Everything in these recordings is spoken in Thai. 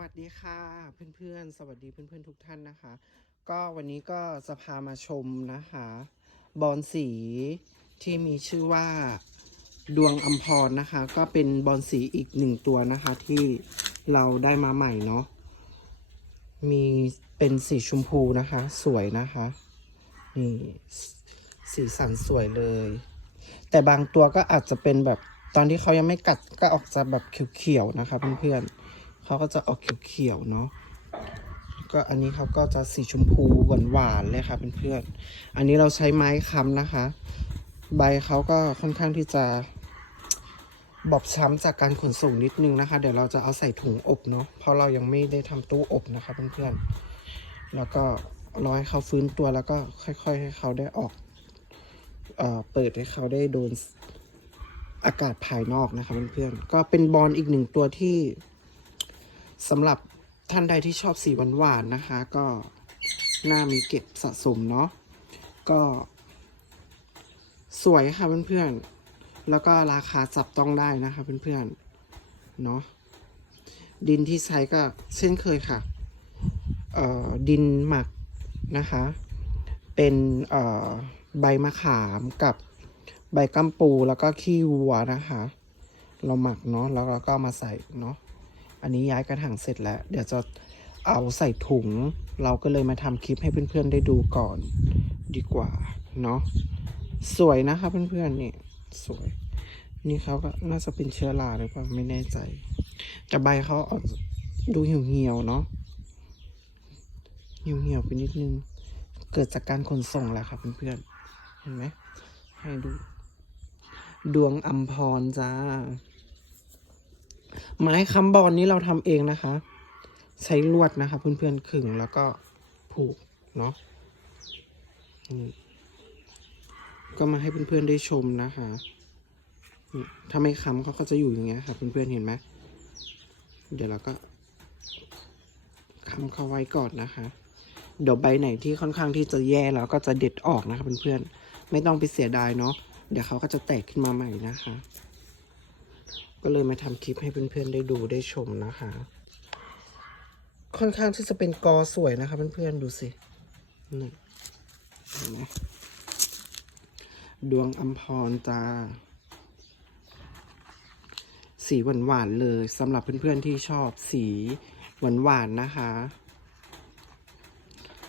วัสดีค่ะเพื่อนๆ สวัสดีเพื่อนๆทุกท่านนะคะ ก็วันนี้ก็จะพามาชมนะคะ บอลสีที่มีชื่อว่าดวงอัมพรนะคะ ก็เป็นบอลสีอีกหนึ่งตัวนะคะ ที่เราได้มาใหม่เนาะมีเป็นสีชมพูนะคะ สวยนะคะนี่สีสันสวยเลย แต่บางตัวก็อาจจะเป็นแบบตอนที่เขายังไม่กัดก็ออกจะแบบเขียวๆนะคะเพื่อนๆ เขาก็จะออกเขียวๆเนาะก็อันนี้เขาก็จะสีชมพูหวานๆเลยค่ะเพื่อนๆอันนี้เราใช้ไม้ค้ำนะคะ ใบเขาก็ค่อนข้างที่จะบอบช้ำจากการขนส่งนิดนึงนะคะ เดี๋ยวเราจะเอาใส่ถุงอบเนาะเพราะเรายังไม่ได้ทำตู้อบนะคะเพื่อนๆแล้วก็รอให้เขาฟื้นตัวแล้วก็ค่อย ๆ ให้เขาได้ออกเอ่อเปิดให้เขาได้โดนอากาศภายนอกนะคะเพื่อนๆก็เป็นบอลอีกหนึ่งตัวที่ สำหรับท่านใดที่ชอบสีหวานๆนะคะ ก็น่ามีเก็บสะสมเนาะก็ สวยค่ะเพื่อนๆ แล้วก็ราคาจับต้องได้นะคะเพื่อนๆเนาะดินที่ใช้ก็เช่นเคยค่ะเอ่อดินหมักนะคะ เป็นเอ่อใบมะขามกับใบกัมปูแล้วก็ขี้วัวนะคะ เราหมักเนาะแล้วเราก็มาใส่เนาะ อันนี้ย้ายกระถางเสร็จแล้ว เดี๋ยวจะเอาใส่ถุง เราก็เลยมาทำคลิปให้เพื่อนๆได้ดูก่อนดีกว่าเนาะสวยนะคะเพื่อนๆนี่สวย นี่เขาก็น่าจะเป็นเชื้อราหรือเปล่าไม่แน่ใจ แต่ใบเขาออกดูเหี่ยวๆเนาะเหี่ยวๆไปนิดนึง เกิดจากการขนส่งแหละครับเพื่อนๆเห็นไหมให้ดู ดวงอัมพรจ้า ไม้ค้ำบอลนี้เราทำเองนะคะ ใช้ลวดนะคะ เพื่อนๆขึงแล้วก็ผูกเนาะก็มาให้เพื่อนๆได้ชมนะคะถ้าไม่ค้ำเขาก็จะอยู่อย่างเงี้ยค่ะเพื่อนๆเห็นไหมเดี๋ยวเราก็ค้ำเขาไว้ก่อนนะคะ เดี๋ยวใบไหนที่ค่อนข้างที่จะแย่แล้วก็จะเด็ดออกนะคะเพื่อนๆไม่ต้องไปเสียดายเนาะเดี๋ยวเขาก็จะแตกขึ้นมาใหม่นะคะ ก็เลยมาทำคลิปให้เพื่อนๆได้ดูได้ชมนะคะ ค่อนข้างที่จะเป็นกอสวยนะคะ เพื่อนๆดูสินี่ดวงอัมพรจ้าสีหวานๆเลยสำหรับเพื่อนๆที่ชอบสีหวานๆนะคะ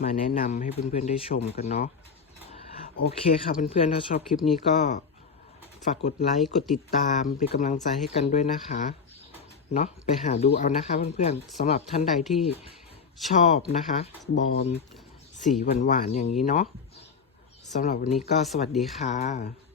มาแนะนำให้เพื่อนๆได้ชมกันเนาะโอเคค่ะเพื่อนๆถ้าชอบคลิปนี้ก็ ฝากกดไลค์กดติดตามเป็นกำลังใจให้กันด้วยนะคะเนาะไปหาดูเอานะคะเพื่อนๆสำหรับท่านใดที่ชอบนะคะ บอลสีหวานๆอย่างนี้เนาะสำหรับวันนี้ก็สวัสดีค่ะ